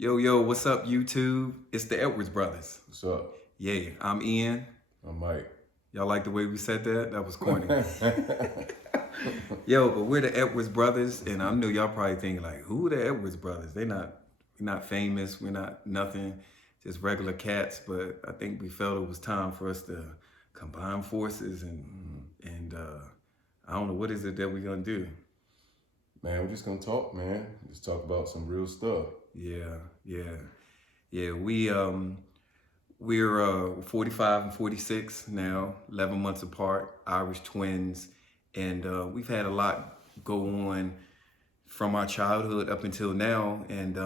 Yo, what's up, YouTube? It's the Edwards Brothers. What's up? Yeah, I'm Ian. I'm Mike. Y'all like the way we said that? That was corny. Yo, but we're the Edwards Brothers, and I know y'all probably thinking like, who are the Edwards Brothers? We're not famous, we're not nothing, just regular cats. But I think we felt it was time for us to combine forces and I don't know, what is it that we're gonna do? Man, we're just gonna talk, man. Just talk about some real stuff. Yeah. We're 45 and 46 now, 11 months apart, Irish twins, and we've had a lot go on from our childhood up until now. And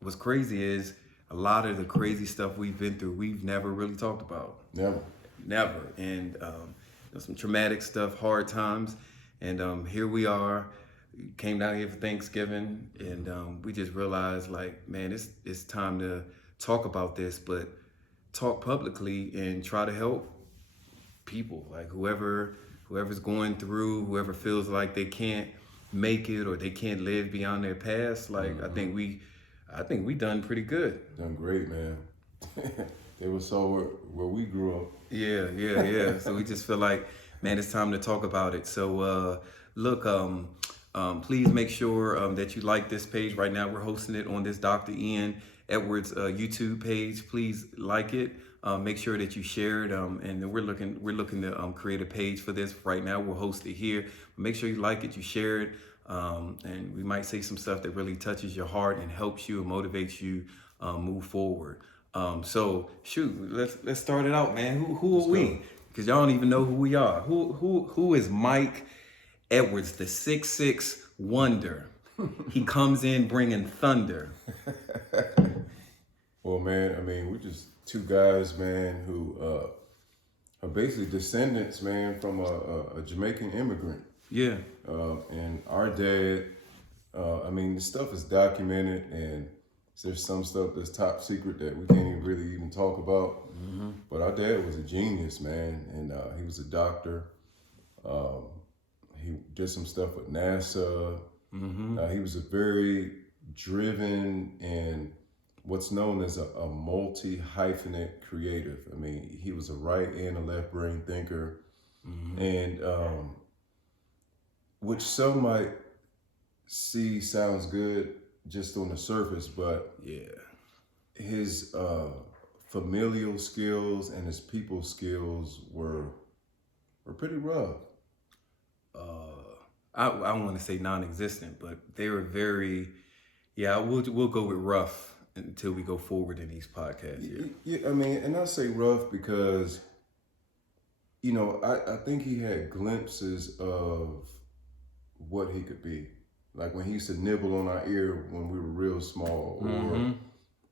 what's crazy is a lot of the crazy stuff we've been through, we've never really talked about. Never. And some traumatic stuff, hard times, and here we are. Came down here for Thanksgiving, and we just realized, like, man, it's time to talk about this, but talk publicly and try to help people, like whoever's going through, whoever feels like they can't make it or they can't live beyond their past. Like, I think we done pretty good. Done great, man. They were so where we grew up. Yeah. So we just feel like, man, it's time to talk about it. So look, please make sure that you like this page. Right now we're hosting it on this Dr. Ian Edwards YouTube page. Please like it. Make sure that you share it. And we're looking to create a page for this. Right now we'll host it here. Make sure you like it, you share it, and we might say some stuff that really touches your heart and helps you and motivates you move forward. So shoot, let's start it out, man. Who are we? Because y'all don't even know who we are. Who is Mike Edwards, the 6'6" wonder? He comes in bringing thunder. Well, man, I mean, we're just two guys, man, who are basically descendants, man, from a Jamaican immigrant. Yeah. And our dad, I mean, the stuff is documented, and there's some stuff that's top secret that we can't even really even talk about. Mm-hmm. But our dad was a genius, man, and he was a doctor. He did some stuff with NASA. Mm-hmm. He was a very driven and what's known as a multi-hyphenate creative. I mean, he was a right and a left brain thinker. Mm-hmm. And which some might see sounds good just on the surface, but yeah, his familial skills and his people skills were pretty rough. I want to say non-existent, but they were very, we'll go with rough until we go forward in these podcasts. Yeah, I mean, and I say rough because, you know, I think he had glimpses of what he could be. Like when he used to nibble on our ear when we were real small,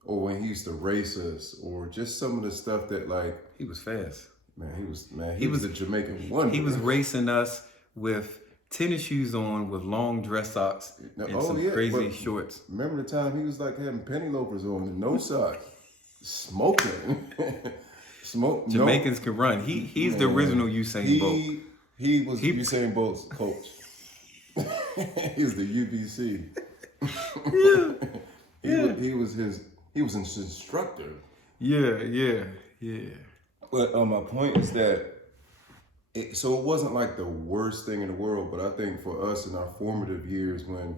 or when he used to race us, or just some of the stuff that, like, he was fast. He was a Jamaican wonder. He was racing us with tennis shoes on, with long dress socks and some crazy shorts. Remember the time he was like having penny loafers on and no socks, smoking. Jamaicans can run. He's the original Usain Bolt. He was Usain Bolt's coach. He's the UBC. He was his instructor. Yeah. But my point is that it wasn't like the worst thing in the world, but I think for us in our formative years when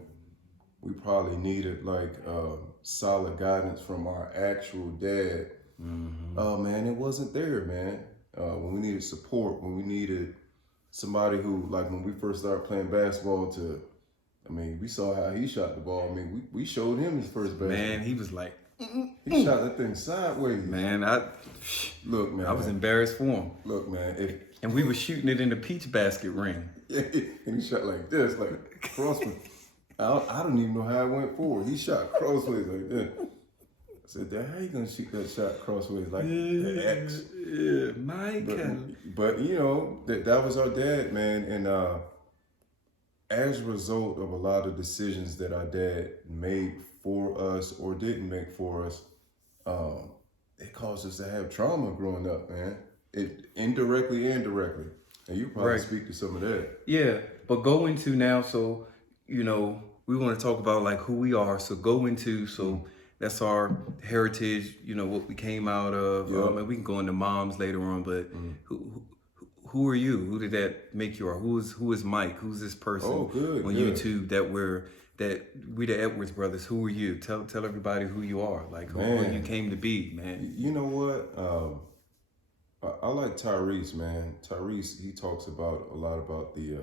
we probably needed like solid guidance from our actual dad, oh man, it wasn't there, man. When we needed support, when we needed somebody who, like when we first started playing basketball, we saw how he shot the ball. I mean, we showed him his first basketball. Man, he was like, he shot that thing sideways. Man, I was embarrassed for him. Look, man, and we were shooting it in the peach basket ring. Yeah, and he shot like this, like crossways. I don't even know how it went forward. He shot crossways like that. I said, Dad, how you gonna shoot that shot crossways like the X? Yeah, Mike. But you know, that was our dad, man. And as a result of a lot of decisions that our dad made for us or didn't make for us, it caused us to have trauma growing up, man. It indirectly and directly. And you probably speak to some of that. Yeah, but go into now, so, you know, we want to talk about like who we are. So go into, that's our heritage. You know what we came out of. Yep. And we can go into moms later on, but who are you? Who did that make you? Or who is Mike? Who's this person Oh, good, on good. YouTube that we the Edwards brothers? Who are you? Tell everybody who you are. Like who you came to be, man. You know what? I like Tyrese, man. Tyrese, he talks about a lot about the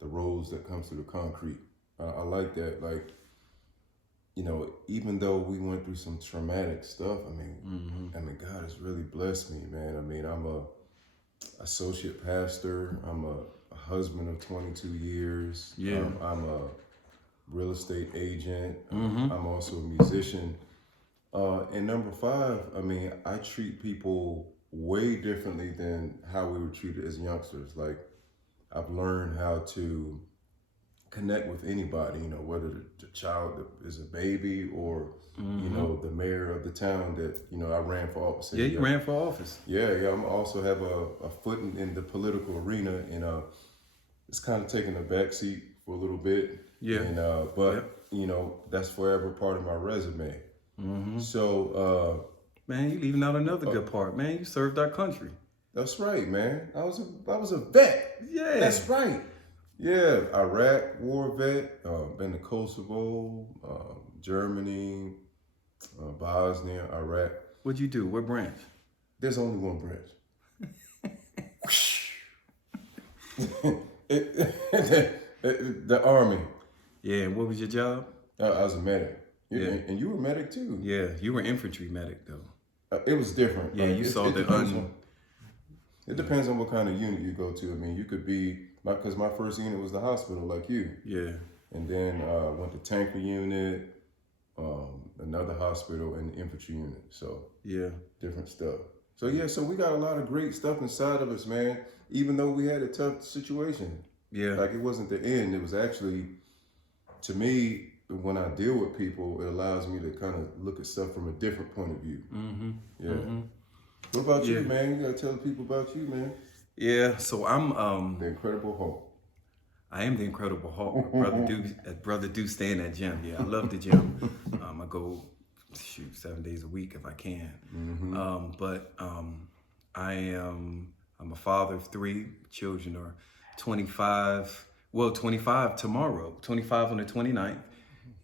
roads that comes through the concrete. I like that. Like, you know, even though we went through some traumatic stuff, I mean, God has really blessed me, man. I mean, I'm a associate pastor. I'm a husband of 22 years. Yeah. I'm a real estate agent. I'm also a musician. And number 5, I mean, I treat people way differently than how we were treated as youngsters. Like, I've learned how to connect with anybody, you know, whether the child is a baby or, you know, the mayor of the town that, you know, I ran for office. Yeah, you ran for office. Yeah. I also have a foot in the political arena, and it's kind of taking a backseat for a little bit. Yeah. And but you know, that's forever part of my resume. So man, you leaving out another good part, man. You served our country. that's right, man. I was a vet. Yeah. That's right. Yeah, Iraq war vet. Been to Kosovo, Germany, Bosnia, Iraq. What'd you do? What branch? There's only one branch. The Army. Yeah, and what was your job? I was a medic. Yeah. And you were a medic too. Yeah, you were infantry medic though. It was different. Yeah, you saw the It depends on what kind of unit you go to. I mean, you could be, because my first unit was the hospital, like you. Yeah. And then went to tanker unit, another hospital, and the infantry unit. So yeah, different stuff. So yeah, so we got a lot of great stuff inside of us, man. Even though we had a tough situation. Yeah. Like, it wasn't the end. It was actually, to me, when I deal with people, it allows me to kind of look at stuff from a different point of view. Yeah. What about you, man? You gotta tell the people about you, man. Yeah. So I'm The Incredible Hulk. I am the Incredible Hulk. Brother do stay in that gym. Yeah, I love the gym. I go 7 days a week if I can. I'm a father of 3. Children are 25. Well, 25 tomorrow. 25 on the 29th.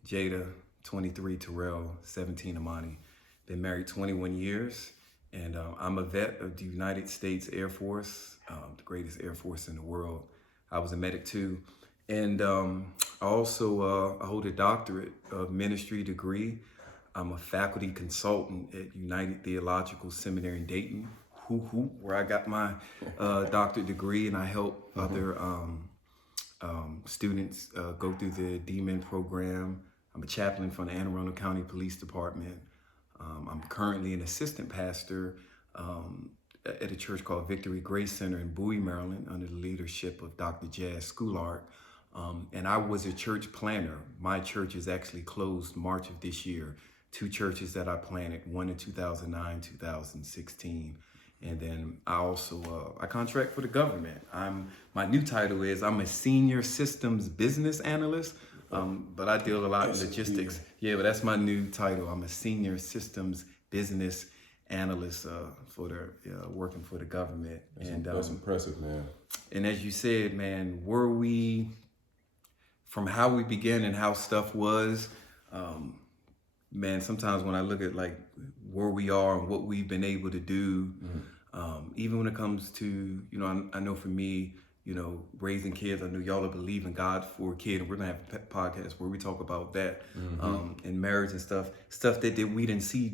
Jada, 23. Terrell, 17. Amani. Been married 21 years. And I'm a vet of the United States Air Force, the greatest Air Force in the world. I was a medic too. And I also hold a doctorate of ministry degree. I'm a faculty consultant at United Theological Seminary in Dayton, where I got my doctorate degree, and I help other students go through the DMIN program. I'm a chaplain from the Anne Arundel County Police Department. I'm currently an assistant pastor at a church called Victory Grace Center in Bowie, Maryland, under the leadership of Dr. Jazz Schoolart. And I was a church planner. My church is actually closed March of this year. 2 churches that I planted, one in 2009, 2016. And then I also, I contract for the government. My new title is I'm a senior systems business analyst. But I deal a lot in logistics. Yeah, but that's my new title. I'm a senior systems business analyst for working for the government. That's impressive, man. And as you said, man, were we, from how we began and how stuff was, man, sometimes when I look at like where we are and what we've been able to do, even when it comes to, you know, I know for me, you know, raising kids, I know y'all are believing God for a kid, and we're gonna have a podcast where we talk about that, and marriage and stuff that we didn't see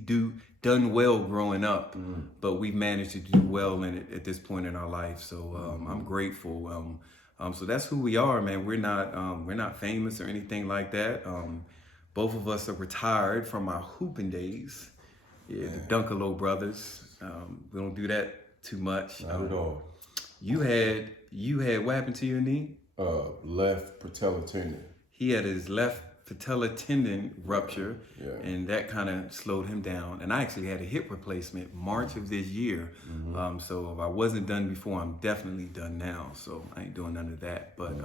done well growing up, but we've managed to do well in it at this point in our life. So I'm grateful. So that's who we are, man. We're not famous or anything like that. Both of us are retired from our hooping days. Yeah, the Dunkalo brothers. We don't do that too much. Not at all. You had what happened to your knee? Left patella tendon. He had his left patella tendon rupture, and that kind of slowed him down. And I actually had a hip replacement March of this year. So if I wasn't done before, I'm definitely done now. So I ain't doing none of that. But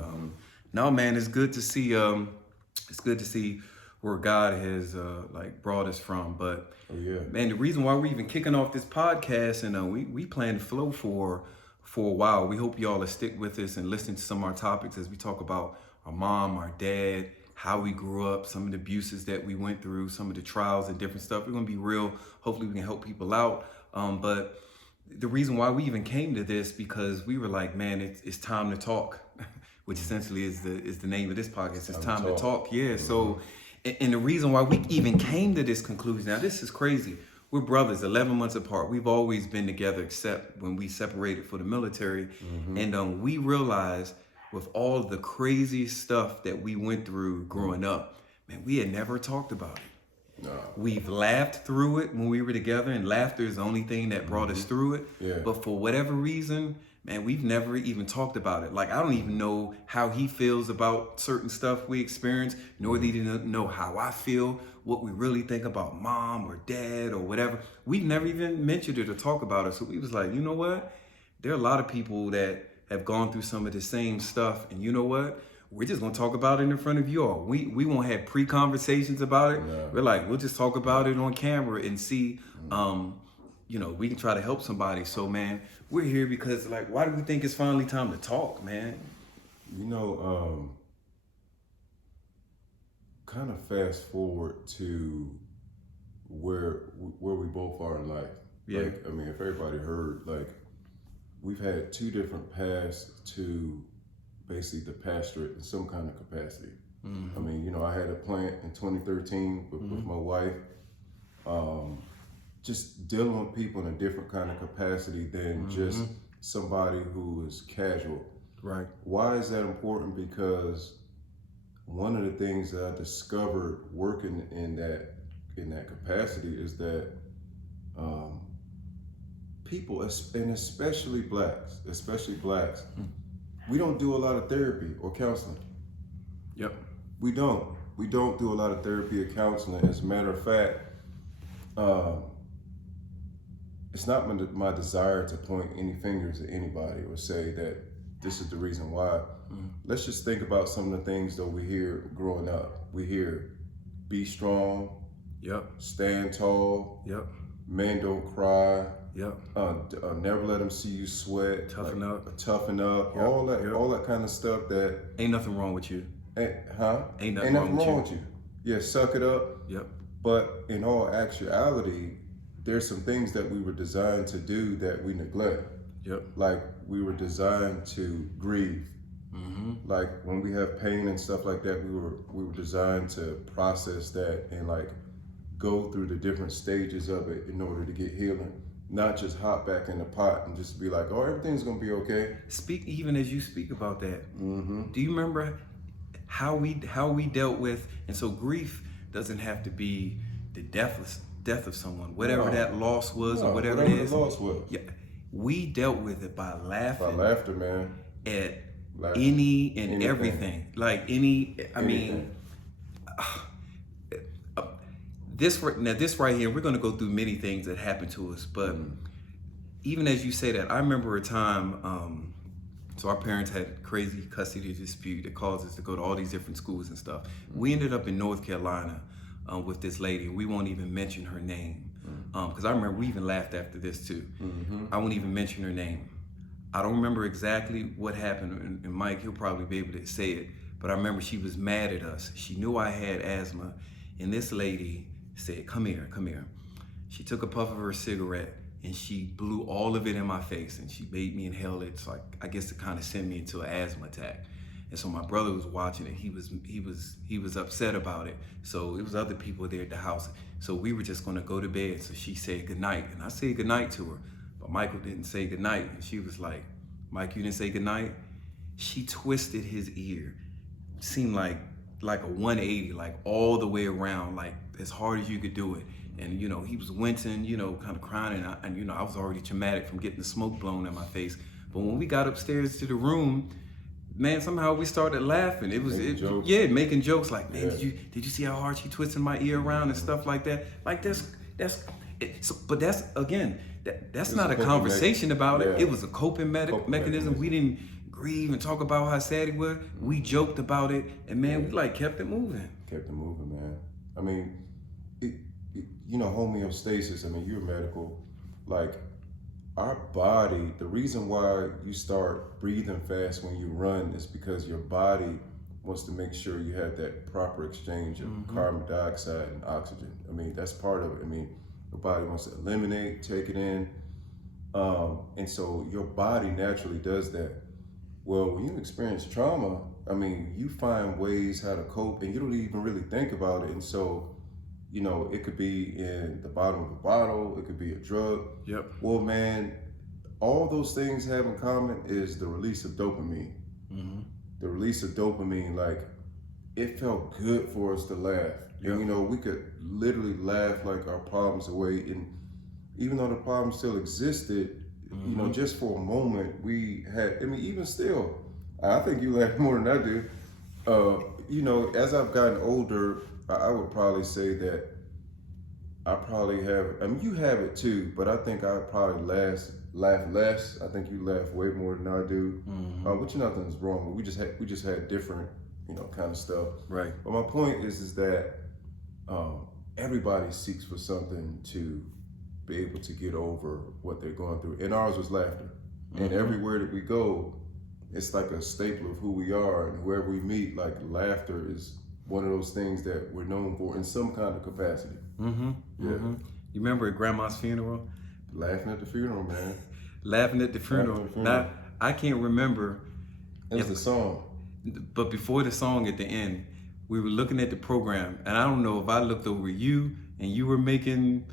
no, man, it's good to see. It's good to see where God has like brought us from. But Oh yeah. man, the reason why we're even kicking off this podcast, and we plan to flow for a while. We hope y'all will stick with us and listen to some of our topics as we talk about our mom, our dad, how we grew up, some of the abuses that we went through, some of the trials and different stuff. We're gonna be real. Hopefully we can help people out. But the reason why we even came to this, because we were like, man, it's time to talk, which essentially is the name of this podcast. It's time to talk. Yeah. So, and the reason why we even came to this conclusion, now this is crazy. We're brothers, 11 months apart. We've always been together except when we separated for the military. And we realized with all the crazy stuff that we went through growing up, man, we had never talked about it. No. We've laughed through it when we were together, and laughter is the only thing that brought us through it. Yeah. But for whatever reason, man, we've never even talked about it. Like, I don't even know how he feels about certain stuff we experience, nor did he know how I feel, what we really think about mom or dad or whatever. We've never even mentioned it or talked about it. So we was like, you know what? There are a lot of people that have gone through some of the same stuff. And you know what? We're just gonna talk about it in front of you all. We won't have pre-conversations about it. No. We're like, we'll just talk about it on camera and see, we can try to help somebody. So man, we're here because like, why do we think it's finally time to talk, man? You know, kind of fast forward to where we both are in life. Yeah. Like, I mean, if everybody heard, like, we've had two different paths to basically the pastorate in some kind of capacity. I mean, you know, I had a plant in 2013 with my wife, just dealing with people in a different kind of capacity than just somebody who is casual. Right. Why is that important? Because one of the things that I discovered working in that capacity is that people, and especially blacks, we don't do a lot of therapy or counseling. Yep. We don't do a lot of therapy or counseling. As a matter of fact, it's not my desire to point any fingers at anybody or say that this is the reason why. Let's just think about some of the things that we hear growing up. We hear, be strong. Yep. Stand tall. Yep. Men don't cry. Yep. Never let them see you sweat. Toughen up. Toughen up. Yep. All that kind of stuff that Ain't nothing wrong with you. Ain't nothing wrong with you. Yeah, suck it up. Yep. But in all actuality, there's some things that we were designed to do that we neglect. Yep. Like we were designed to grieve. Like when we have pain and stuff like that, we were designed to process that and like go through the different stages of it in order to get healing. Not just hop back in the pot and just be like, oh, everything's gonna be okay. Speak even as you speak about that. Do you remember how we dealt with? And so grief doesn't have to be the death of someone, whatever that loss was or whatever it is. The loss was. Yeah, we dealt with it by laughing. By laughter, man. At Laughter. anything. Everything. Like I mean, this right here, we're going to go through many things that happened to us, but even as you say that, I remember a time, so our parents had crazy custody dispute that caused us to go to all these different schools and stuff. We ended up in North Carolina with this lady. We won't even mention her name, because I remember we even laughed after this too. I won't even mention her name. I don't remember exactly what happened, and Mike, he'll probably be able to say it, but I remember she was mad at us. She knew I had asthma, and this lady said, come here. She took a puff of her cigarette and she blew all of it in my face, and she made me inhale it, so I guess to kind of send me into an asthma attack. And so my brother was watching it. He was upset about it. So it was other people there at the house. So we were just gonna go to bed. So she said goodnight, and I said goodnight to her. But Michael didn't say goodnight, and she was like, Mike, you didn't say goodnight? She twisted his ear. Seemed like a 180, like all the way around, like as hard as you could do it. And you know, he was wincing, you know, kind of crying, and you know, I was already traumatic from getting the smoke blown in my face. But when we got upstairs to the room, man, somehow we started laughing. It was making jokes like, man, did you see how hard she twisted my ear around and stuff like that? Like but that's not a conversation about it. Yeah. It was a coping mechanism. We didn't grieve and talk about how sad he was. We joked about it, and man, we like kept it moving. Kept it moving, man. I mean, you know, homeostasis. I mean, you're medical. Like, our body, the reason why you start breathing fast when you run is because your body wants to make sure you have that proper exchange of carbon dioxide and oxygen. I mean, that's part of it. I mean, the body wants to eliminate, take it in. And so your body naturally does that. Well, when you experience trauma, I mean, you find ways how to cope and you don't even really think about it. And so, you know, it could be in the bottom of a bottle, it could be a drug. Yep. Well, man, all those things have in common is the release of dopamine. The release of dopamine, like, it felt good for us to laugh. Yep. And, you know, we could literally laugh like our problems away. And even though the problem still existed, you know, just for a moment, we had, I mean, even still, I think you laugh more than I do. You know, as I've gotten older, I would probably say that I probably have, I mean, you have it too, but I think I probably laugh less. I think you laugh way more than I do, which nothing's wrong. We just had different, you know, kind of stuff. Right. But my point is that everybody seeks for something to be able to get over what they're going through. And ours was laughter. And everywhere that we go, it's like a staple of who we are. And wherever we meet, like, laughter is one of those things that we're known for in some kind of capacity. You remember at Grandma's funeral? Laughing at the funeral, man. Laughing at the funeral. Now, I can't remember. It was the song. But before the song at the end, we were looking at the program, and I don't know if I looked over you and you were making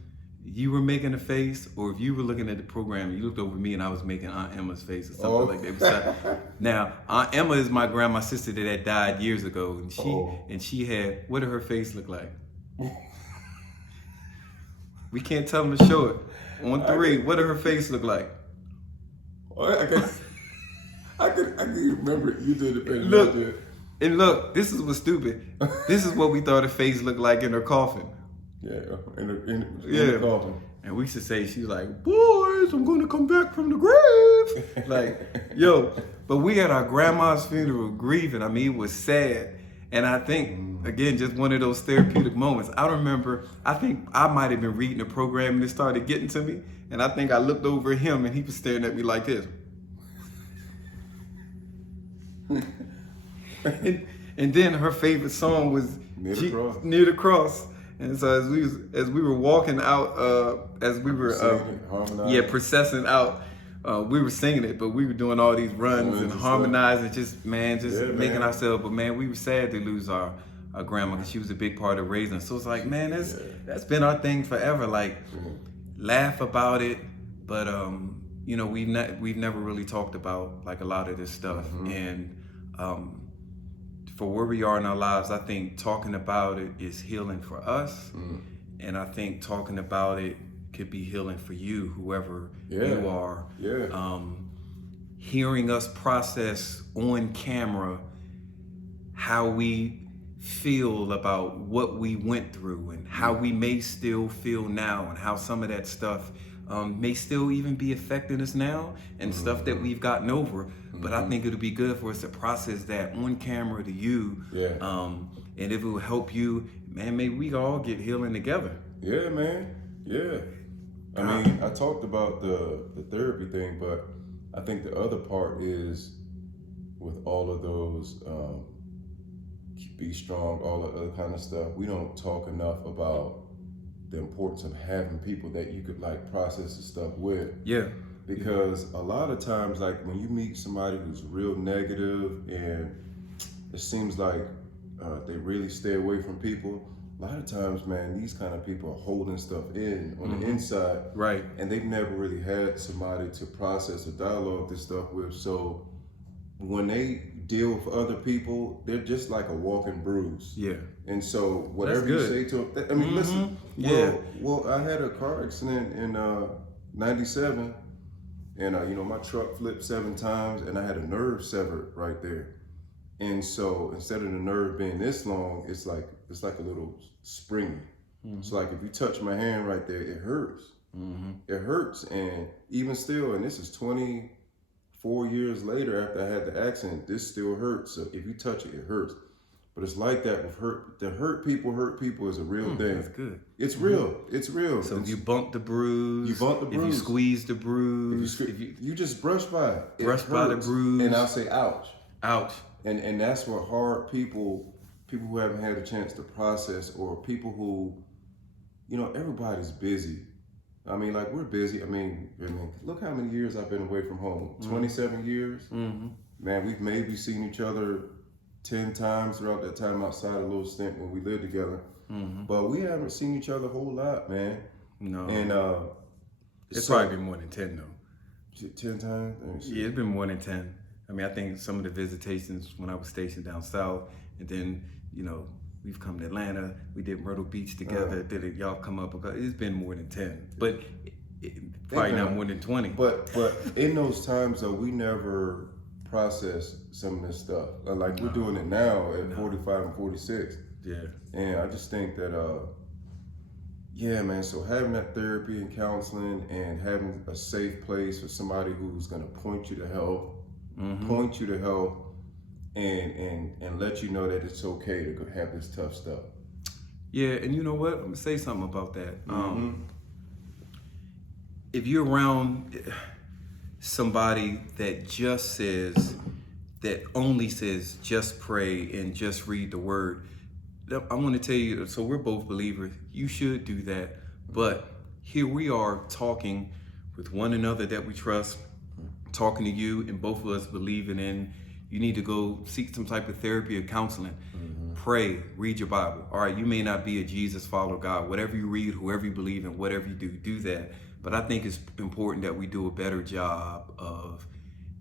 a face, or if you were looking at the program and you looked over me and I was making Aunt Emma's face or something like that. Now, Aunt Emma is my grandma's sister that had died years ago, and she had, what did her face look like? We can't tell them to show it. On 3, what did her face look like? I can remember it. You did it better Look, than I did. and look, this is what's stupid. This is what we thought her face looked like in her coffin. Yeah, in the coffin. And we used to say, she's like, boys, I'm gonna come back from the grave. Like, yo, but we had our grandma's funeral grieving. I mean, it was sad. And I think, again, just one of those therapeutic moments. I think I might have been reading the program and it started getting to me. And I think I looked over at him and he was staring at me like this. and then her favorite song was Near the Cross. And so as we were walking out, as we were processing out, we were singing it, but we were doing all these runs and harmonizing, just making ourselves. But man, we were sad to lose our grandma because she was a big part of raising us. So it's like, man, that's been our thing forever. Like, laugh about it, but you know, we've never really talked about like a lot of this stuff. And for where we are in our lives, I think talking about it is healing for us. And I think talking about it could be healing for you, whoever you are. Hearing us process on camera how we feel about what we went through and how we may still feel now, and how some of that stuff may still even be affecting us now, and stuff that we've gotten over. But I think it'll be good for us to process that on camera to you. And if it will help you, man, maybe we all get healing together. Yeah, man. Yeah. I mean, I talked about the therapy thing, but I think the other part is with all of those be strong, all the other kind of stuff. We don't talk enough about the importance of having people that you could like process the stuff with. Because a lot of times, like when you meet somebody who's real negative and it seems like they really stay away from people, a lot of times, man, these kind of people are holding stuff in on the inside. Right. And they've never really had somebody to process or dialogue this stuff with. So when they deal with other people, they're just like a walking bruise. And so whatever you say to them, I mean, listen, well, I had a car accident in 97, and you know, my truck flipped 7 times and I had a nerve severed right there. And so instead of the nerve being this long, it's like a little springy. So like if you touch my hand right there, it hurts. It hurts. And even still, and this is 24 4 years later after I had the accident, this still hurts. So if you touch it, it hurts. But it's like that with hurt. The hurt people is a real thing. That's good. It's real. It's real. So if you bump the bruise, if you bruise. Squeeze the bruise, if you just brush by it. Brush by the bruise. And I'll say, ouch. Ouch. And that's what hard people who haven't had a chance to process, or people who, everybody's busy. I mean, like, we're busy. I mean, look how many years I've been away from home. 27 years. Mm-hmm. Man, we've maybe seen each other 10 times throughout that time outside a little stint when we lived together. Mm-hmm. But we haven't seen each other a whole lot, man. No. And it's probably been more than 10 though. 10 times? Yeah, it's been more than 10. I mean, I think some of the visitations when I was stationed down south, and then, we've come to Atlanta, we did Myrtle Beach together, y'all come up, it's been more than 10. But probably not more than 20. But in those times though, we never process some of this stuff. Like we're doing it now at 45 and 46. Yeah. And I just think that, yeah, man, so having that therapy and counseling and having a safe place for somebody who's gonna point you to help, and let you know that it's okay to go have this tough stuff. Yeah, and you know what? I'm gonna say something about that. If you're around somebody that only says just pray and just read the word, I want to tell you, so we're both believers, you should do that. But here we are talking with one another that we trust, talking to you, and both of us believing in you need to go seek some type of therapy or counseling. Pray, read your Bible. All right, you may not be a Jesus follower, God. Whatever you read, whoever you believe in, whatever you do that. But I think it's important that we do a better job of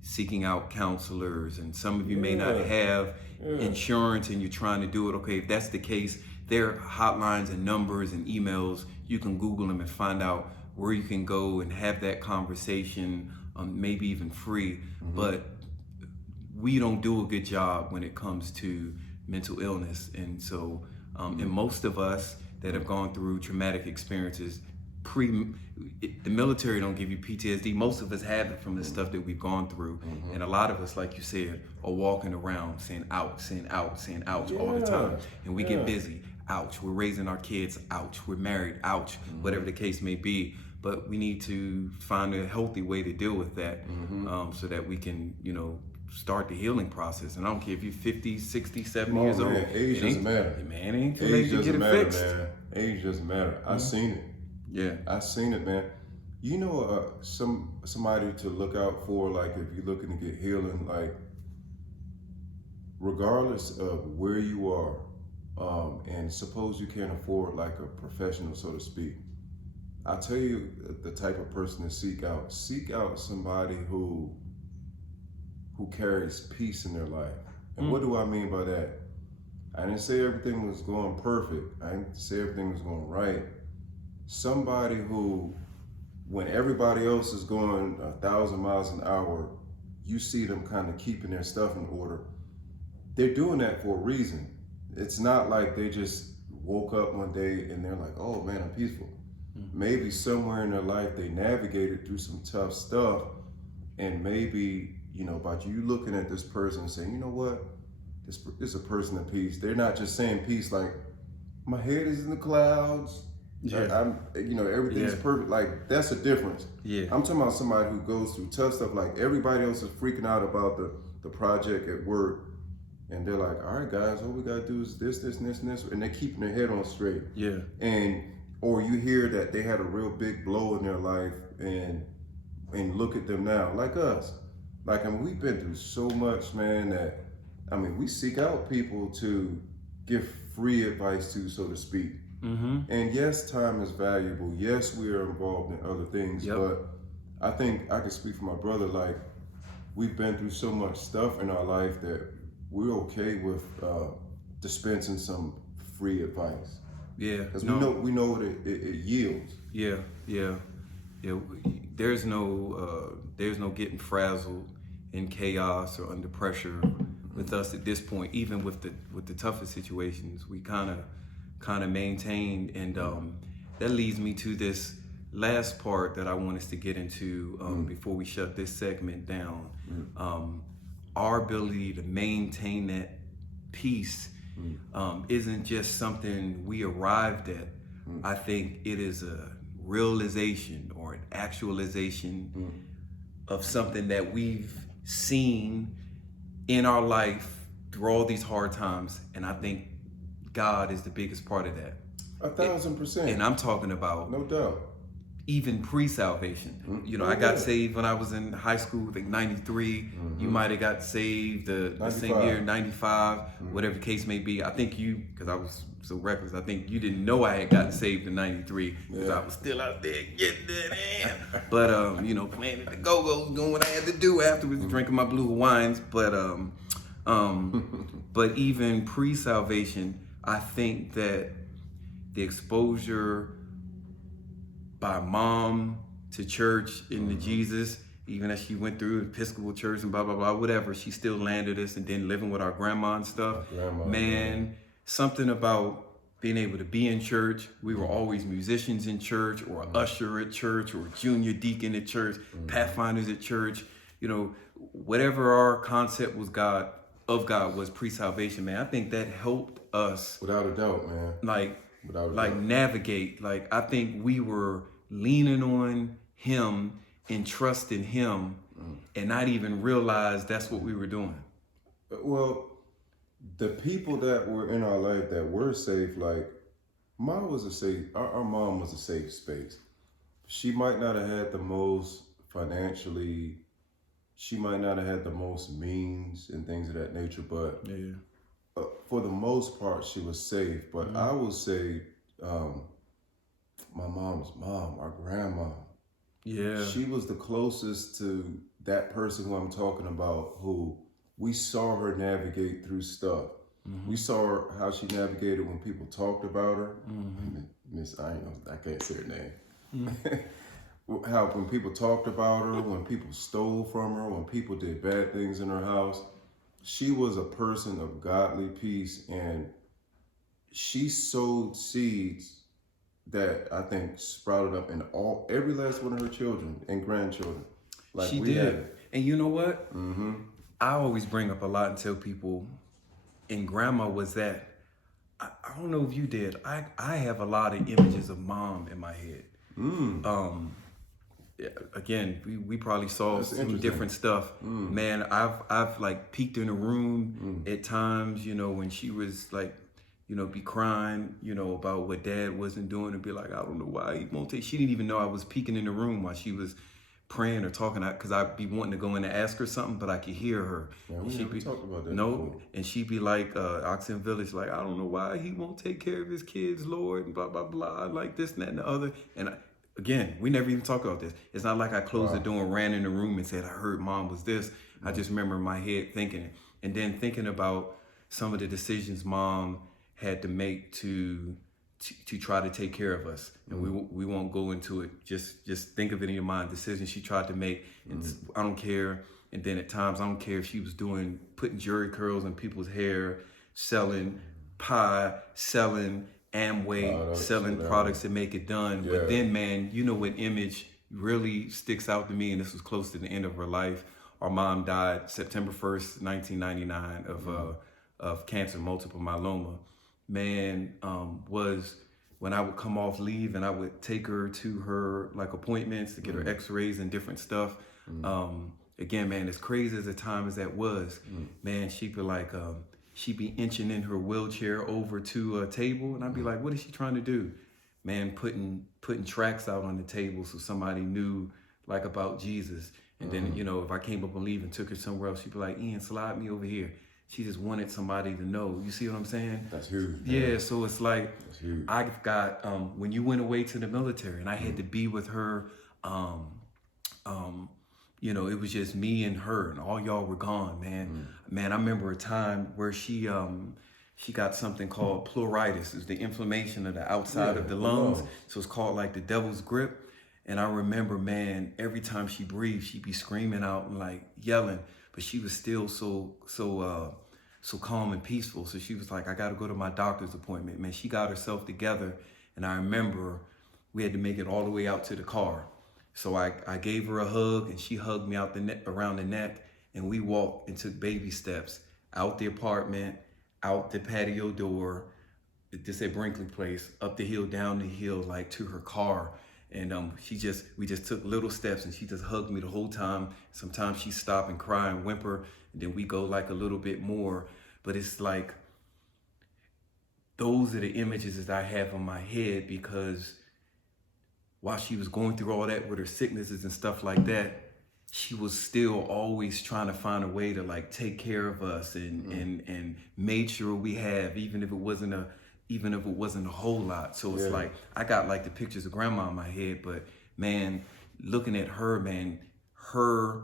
seeking out counselors. And some of you may not have insurance and you're trying to do it. Okay, if that's the case, there are hotlines and numbers and emails. You can Google them and find out where you can go and have that conversation, maybe even free. But we don't do a good job when it comes to mental illness. And so, and most of us that have gone through traumatic experiences, the military don't give you PTSD. Most of us have it from the stuff that we've gone through. And a lot of us, like you said, are walking around saying ouch, saying ouch, saying ouch all the time. And we get busy, ouch. We're raising our kids, ouch. We're married, ouch. Whatever the case may be. But we need to find a healthy way to deal with that, so that we can, start the healing process. And I don't care if you're 50, 60, 70 years old. Age doesn't matter. Man, it ain't too late to get it fixed. Man. Age doesn't matter. I've seen it. Yeah. I've seen it, man. Somebody to look out for, like if you're looking to get healing, like regardless of where you are, and suppose you can't afford like a professional, so to speak, I'll tell you the type of person to seek out. Seek out somebody who carries peace in their life. And what do I mean by that? I didn't say everything was going perfect. I didn't say everything was going right. Somebody who, when everybody else is going 1,000 miles an hour, you see them kind of keeping their stuff in order. They're doing that for a reason. It's not like they just woke up one day and they're like, oh man, I'm peaceful. Maybe somewhere in their life they navigated through some tough stuff, and maybe, by you looking at this person and saying, you know what, this is a person of peace. They're not just saying peace like, my head is in the clouds. Yeah. Everything's perfect. Like, that's a difference. Yeah. I'm talking about somebody who goes through tough stuff. Like, everybody else is freaking out about the project at work. And they're like, all right, guys, all we got to do is this, and this, and this. And they're keeping their head on straight. Yeah. Or you hear that they had a real big blow in their life and look at them now, like us. Like, we've been through so much, man, that, we seek out people to give free advice to, so to speak. And yes, time is valuable. Yes, we are involved in other things, but I think I can speak for my brother, like, we've been through so much stuff in our life that we're okay with dispensing some free advice. Yeah. Because we know what it yields. Yeah. There's no getting frazzled in chaos or under pressure with us at this point. Even with the toughest situations, we kind of maintained, and that leads me to this last part that I want us to get into before we shut this segment down, our ability to maintain that peace isn't just something we arrived at. I think it is a realization or an actualization of something that we've seen in our life through all these hard times. And I think God is the biggest part of that. 1,000%. And I'm talking about no doubt. Even pre-salvation. You know, I got saved when I was in high school, I think 93. You might have got saved the same year, 95, whatever the case may be. I think you, because I was so reckless, I think you didn't know I had gotten saved in 93 because I was still out there getting it in. But, you know, playing at the go-go, doing what I had to do afterwards, drinking my blue wines. But even pre-salvation, I think that the exposure by mom to church into Jesus, even as she went through Episcopal church and blah, blah, blah, whatever, she still landed us, and then living with our grandma and stuff. Something about being able to be in church. We were always musicians in church, or an usher at church, or a junior deacon at church, pathfinders at church. You know, whatever our concept was of God was pre-salvation, man. I think that helped us. Without a doubt, man. Navigate. Like, I think we were leaning on him and trusting him and not even realize that's what we were doing. Well, the people that were in our life that were safe, like, mom was a safe, our mom was a safe space. She might not have had the most financially, she might not have had the most means and things of that nature, but for the most part, she was safe. But I would say my mom's mom, our grandma, she was the closest to that person who I'm talking about, who we saw her navigate through stuff. We saw her, how she navigated when people talked about her. Miss, I can't say her name. How when people talked about her, when people stole from her, when people did bad things in her house, she was a person of godly peace, and she sowed seeds that I think sprouted up in every last one of her children and grandchildren. Like she did. And you know what? I always bring up a lot and tell people, and grandma was that. I don't know if you did. I have a lot of images of mom in my head. Again, we probably saw some different stuff. Man, I've like peeked in a room at times, you know, when she was like, you know, be crying, you know, about what dad wasn't doing, and be like, I don't know why he won't take. She didn't even know I was peeking in the room while she was praying or talking, because I'd be wanting to go in and ask her something, but I could hear her. Yeah, we talked about that. No, and she'd be like, Oxen Village, like, I don't know why he won't take care of his kids, Lord, and blah, blah, blah, like this and that and the other. And again, we never even talk about this. It's not like I closed the door and ran in the room and said, I heard mom was this. I just remember in my head thinking it. And then thinking about some of the decisions mom had to make to try to take care of us. And we won't go into it. Just think of it in your mind. Decisions she tried to make. And I don't care. And then at times, I don't care if she was putting jerry curls in people's hair, selling pie, selling Amway, selling products to make it done. Yeah. But then, man, you know what image really sticks out to me, and this was close to the end of her life. Our mom died September 1st, 1999 of cancer, multiple myeloma. Man, was when I would come off leave and I would take her to her like appointments to get her x-rays and different stuff. Again, man, as crazy as a time as that was, man, she'd be like, she'd be inching in her wheelchair over to a table, and I'd be like, what is she trying to do? Man, putting tracts out on the table so somebody knew like about Jesus. And then, you know, if I came up on leave and took her somewhere else, she'd be like, Ian, slide me over here. She just wanted somebody to know. You see what I'm saying? That's huge. Man. Yeah, so it's like, I've got, when you went away to the military and I had to be with her, you know, it was just me and her, and all y'all were gone, man. Man, I remember a time where she got something called pleuritis. It's the inflammation of the outside of the lungs. So it's called like the devil's grip. And I remember, man, every time she breathed, she'd be screaming out and like yelling, but she was still so calm and peaceful. So she was like, I got to go to my doctor's appointment. Man, she got herself together. And I remember we had to make it all the way out to the car. So I gave her a hug, and she hugged me out the neck, around the neck, and we walked and took baby steps out the apartment, out the patio door, this at Brinkley Place, up the hill, down the hill, like to her car. And we just took little steps, and she just hugged me the whole time. Sometimes she stop and cry and whimper, and then we go like a little bit more. But it's like, those are the images that I have in my head, because while she was going through all that with her sicknesses and stuff like that, she was still always trying to find a way to like take care of us and made sure we have, even if it wasn't a whole lot. So it's like, I got like the pictures of grandma in my head, but man, looking at her, man, her,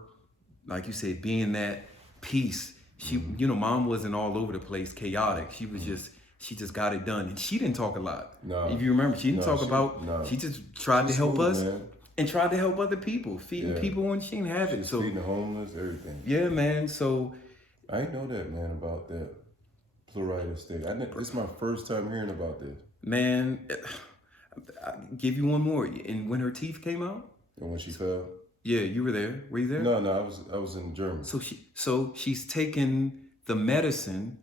like you said, being that peace. She, you know, mom wasn't all over the place, chaotic. She was she just got it done. And she didn't talk a lot. No. If you remember, she didn't talk about, she just tried to help us, man. And tried to help other people, feeding people when she didn't have it. So feeding the homeless, everything. Yeah, man. So I didn't know that, man, about that pleuritis thing. This is my first time hearing about this. Man, I'll give you one more. And when her teeth came out, and when she fell. Yeah, you were there. Were you there? No, I was in Germany. So she's taken the medicine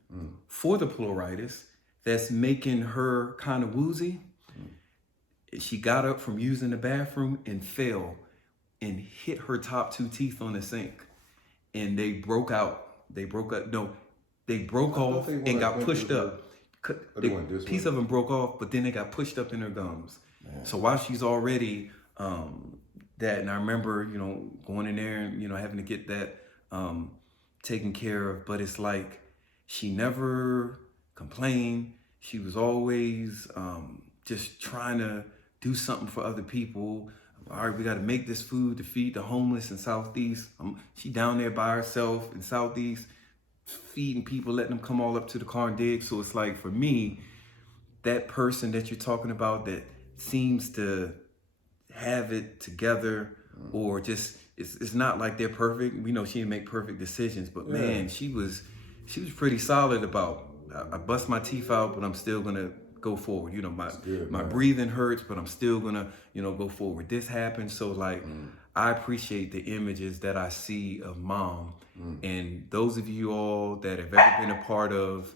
for the pleuritis that's making her kind of woozy. She got up from using the bathroom and fell and hit her top 2 teeth on the sink, and they broke out. They broke off and got pushed up. A piece of them broke off, but then they got pushed up in her gums. Man. So while she's already that, and I remember, you know, going in there and, you know, having to get that taken care of, but it's like she never complained. She was always just trying to do something for other people. All right, we got to make this food to feed the homeless in Southeast. She down there by herself in Southeast, feeding people, letting them come all up to the car and dig. So it's like, for me, that person that you're talking about that seems to have it together, or just, it's not like they're perfect. We know she didn't make perfect decisions, but man, she was pretty solid about, I bust my teeth out, but I'm still gonna go forward. You know, my breathing hurts, but I'm still gonna, you know, go forward. This happened. So like, I appreciate the images that I see of mom. And those of you all that have ever been a part of,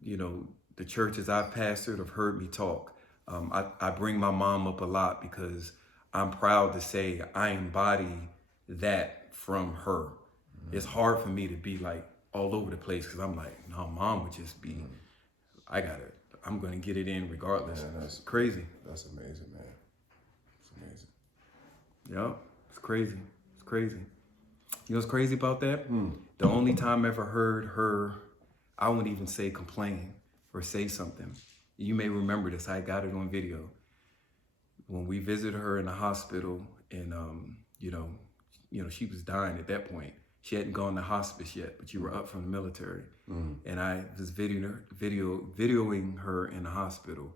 you know, the churches I've pastored have heard me talk. I bring my mom up a lot because I'm proud to say I embody that from her. It's hard for me to be like all over the place, because I'm like, no, mom would just be, I'm gonna get it in regardless. Man, that's crazy. That's amazing, man. It's amazing. Yep, it's crazy. It's crazy. You know what's crazy about that? The only time I ever heard her, I wouldn't even say complain or say something. You may remember this, I got it on video. When we visited her in the hospital, and you know, she was dying at that point. She hadn't gone to hospice yet, but you were up from the military. And I was videoing her in the hospital.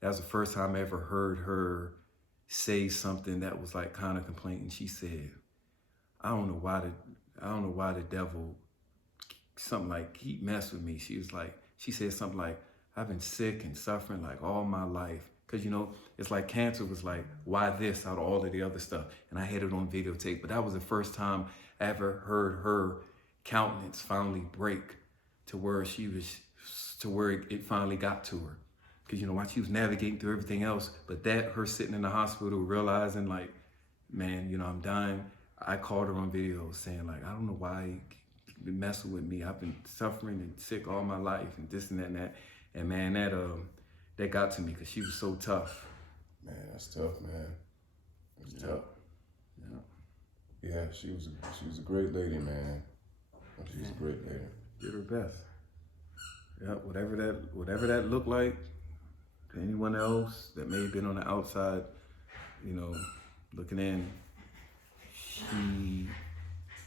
That was the first time I ever heard her say something that was like kind of complaining. She said, I don't know why the devil, something like, he messed with me. She said something like, I've been sick and suffering like all my life. Cause you know, it's like cancer was like, why this out of all of the other stuff? And I had it on videotape, but that was the first time I ever heard her countenance finally break to where it finally got to her. Cause you know, while she was navigating through everything else, but that, her sitting in the hospital realizing like, man, you know, I'm dying. I called her on video saying like, I don't know why you've been messing with me. I've been suffering and sick all my life and this and that and that. And man, that got to me because she was so tough. Man, that's tough, man. That's tough. Yeah, she was a great lady, man. She was a great lady. Did her best. Yeah, whatever that looked like to anyone else that may have been on the outside, you know, looking in,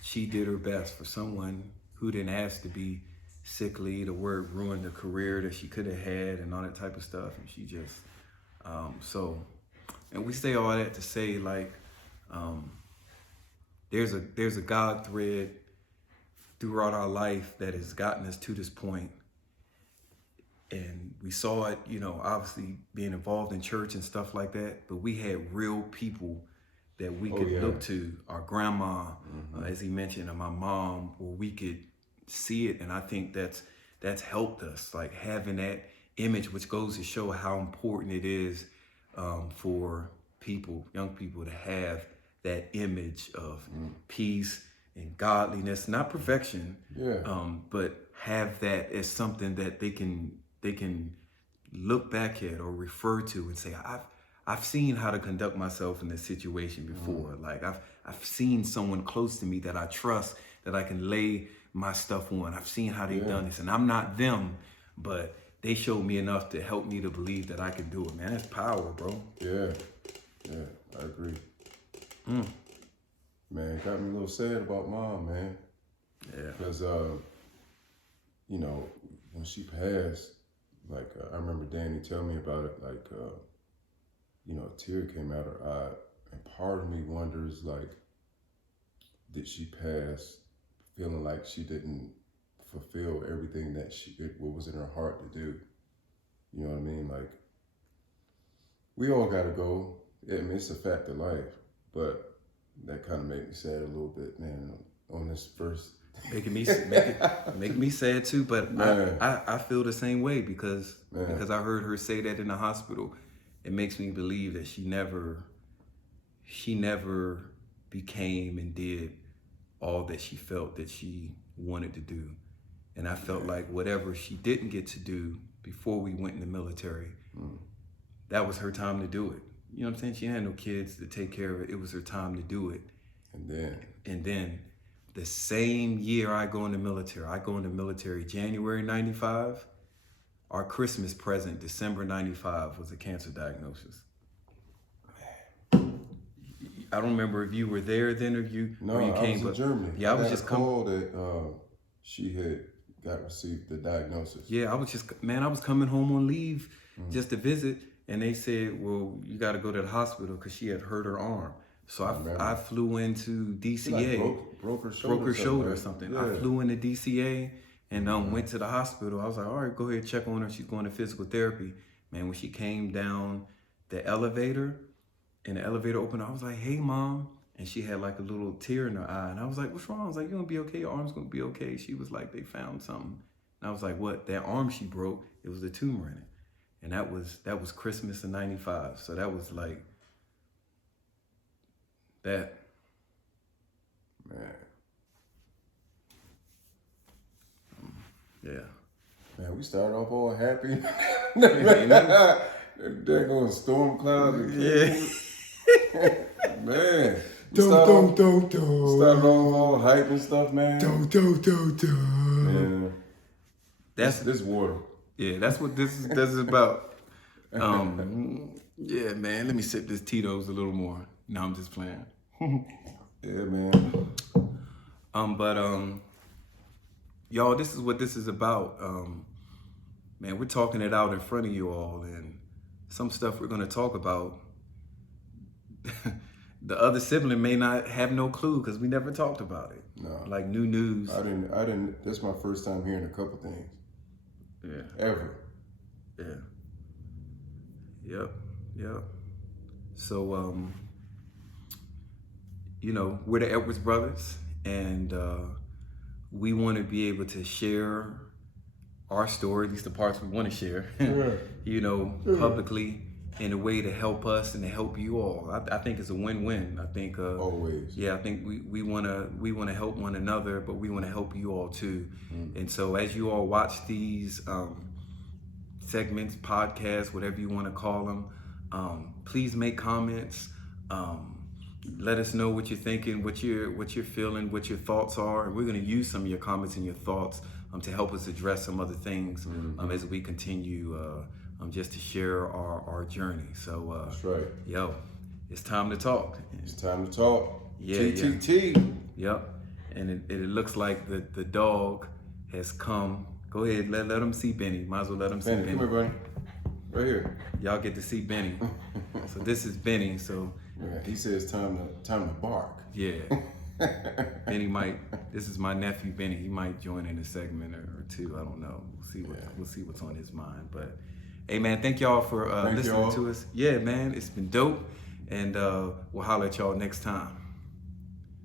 she did her best for someone who didn't ask to be sickly. The word ruined the career that she could have had and all that type of stuff. And she just, and we say all that to say like, there's a God thread throughout our life that has gotten us to this point. and we saw it, you know, obviously being involved in church and stuff like that, but we had real people that we could look to, our grandma, as he mentioned, and my mom, where we could see it. And I think that's helped us, like having that image, which goes to show how important it is for people, young people, to have that image of peace and godliness, not perfection, but have that as something that they can look back at or refer to and say, I've seen how to conduct myself in this situation before. Like I've seen someone close to me that I trust, that I can lay my stuff on. I've seen how they've done this, and I'm not them, but they showed me enough to help me to believe that I can do it. Man, that's power, bro. Yeah, I agree. Man, it got me a little sad about mom, man. Yeah. Because, you know, when she passed, like, I remember Danny telling me about it, like, you know, a tear came out her eye. And part of me wonders, like, did she pass feeling like she didn't fulfill everything that what was in her heart to do? You know what I mean? Like, we all got to go. I mean, it's a fact of life. But that kind of made me sad a little bit, man, on this first. Make me sad too, but I feel the same way because I heard her say that in the hospital. It makes me believe that she never became and did all that she felt that she wanted to do. And I felt like whatever she didn't get to do before we went in the military, that was her time to do it. You know what I'm saying? She had no kids to take care of it. It was her time to do it. And then the same year I go in the military, January 95, our Christmas present, December 95, was a cancer diagnosis. I don't remember if you were there then or you came. I was in Germany. Yeah, I was just called that she had received the diagnosis. Yeah, I was coming home on leave just to visit, and they said, well, you got to go to the hospital because she had hurt her arm. So I flew into DCA. Like broke her shoulder or something. Yeah. I flew into DCA and went to the hospital. I was like, all right, go ahead, check on her. She's going to physical therapy. Man, when she came down the elevator and the elevator opened, I was like, hey, Mom. And she had like a little tear in her eye. And I was like, what's wrong? I was like, you're going to be okay. Your arm's going to be okay. She was like, they found something. And I was like, what? That arm she broke, it was a tumor in it. And that was Christmas in 95. So that was like, that. Man. Yeah. Man, we started off all happy. They're going storm clouds. Yeah. Man. Started off all hype and stuff, man. Man. That's this water. Yeah, that's what this is about. Yeah, man. Let me sip this Tito's a little more. No, I'm just playing. Yeah, man. Y'all, this is what this is about. Man, we're talking it out in front of you all, and some stuff we're gonna talk about. The other sibling may not have no clue because we never talked about it. No. Like new news. I didn't. This is my first time hearing a couple things. Yeah. Ever. Yeah. Yep. So, you know, we're the Edwards brothers, and we want to be able to share our story, at least the parts we want to share, you know, publicly in a way to help us and to help you all. I think it's a win-win. I think always. Yeah, I think we wanna help one another, but we wanna help you all too. And so as you all watch these segments, podcasts, whatever you want to call them, please make comments. Let us know what you're thinking, what you're feeling, what your thoughts are, and we're going to use some of your comments and your thoughts to help us address some other things as we continue just to share our journey. So that's right. Yo, it's time to talk. It's time to talk. Yeah, TTT. Yep. And it looks like the dog has come. Go ahead, let them see Benny. Might as well let them see Benny. Come here, buddy. Right here. Y'all get to see Benny. So this is Benny. So yeah, he says time to bark. Yeah. Benny might. This is my nephew Benny. He might join in a segment or two. I don't know. We'll see what's on his mind. But hey, man, thank y'all for listening to us. Yeah, man, it's been dope, and we'll holler at y'all next time.